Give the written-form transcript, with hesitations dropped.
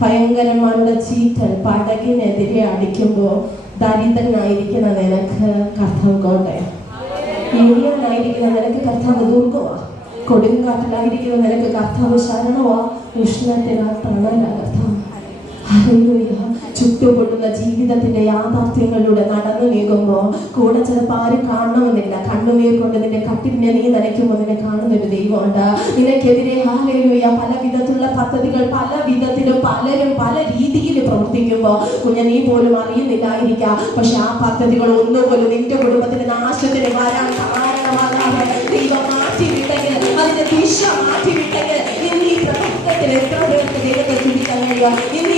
ഭയങ്കരമായുള്ള ചീറ്റൽ പടകിനെതിരെ അടിക്കുമ്പോൾ ദരിദ്രനായിരിക്കുന്ന നിനക്ക് കർത്താവ് കോട്ടയാണ്. യൂണിയനായിരിക്കുന്ന നിനക്ക് കർത്താവ് ദുർഗമാ. കൊടുങ്കാറ്റിലായിരിക്കുന്ന നിനക്ക് കർത്താവ് ശരണമാ. ഉഷ്ണത്തിനാ തണലാ കർത്താവ്. ഹല്ലേലൂയ. ചുറ്റുപൊള്ളുന്ന ജീവിതത്തിന്റെ യാഥാർത്ഥ്യങ്ങളിലൂടെ നടന്നു നീങ്ങുമ്പോൾ കൂടെ ചിലപ്പോൾ ആരും കാണണമെന്നില്ല. കണ്ണുനീർ കൊണ്ട് നിന്റെ കട്ടിലിനെ നീ നനയ്ക്കുമ്പോൾ നിന്നെ കാണുന്നൊരു ദൈവമുണ്ട്. നിനക്കെതിരെ ഹല്ലേലൂയ പല വിധത്തിലുള്ള പദ്ധതികൾ പല വിധത്തിലും പലരും പല രീതിയിൽ പ്രവർത്തിക്കുമ്പോൾ കുഞ്ഞ നീ പോലും അറിയുന്നില്ലായിരിക്കാം. പക്ഷെ ആ പദ്ധതികൾ ഒന്നുപോലും നിന്റെ കുടുംബത്തിന് നാശത്തിന് വരാൻ കാരണമാകാതെ ദൈവം മാറ്റിവിട്ടെങ്കിൽ, അതിന്റെ ദിശ മാറ്റിവിട്ടെങ്കിൽ ഇന്ന് ഈ പ്രപഞ്ചത്തിൽ എത്ര പേർക്ക് ദൈവത്തെ ചുരുക്കാൻ കഴിയുക. ഇന്ന്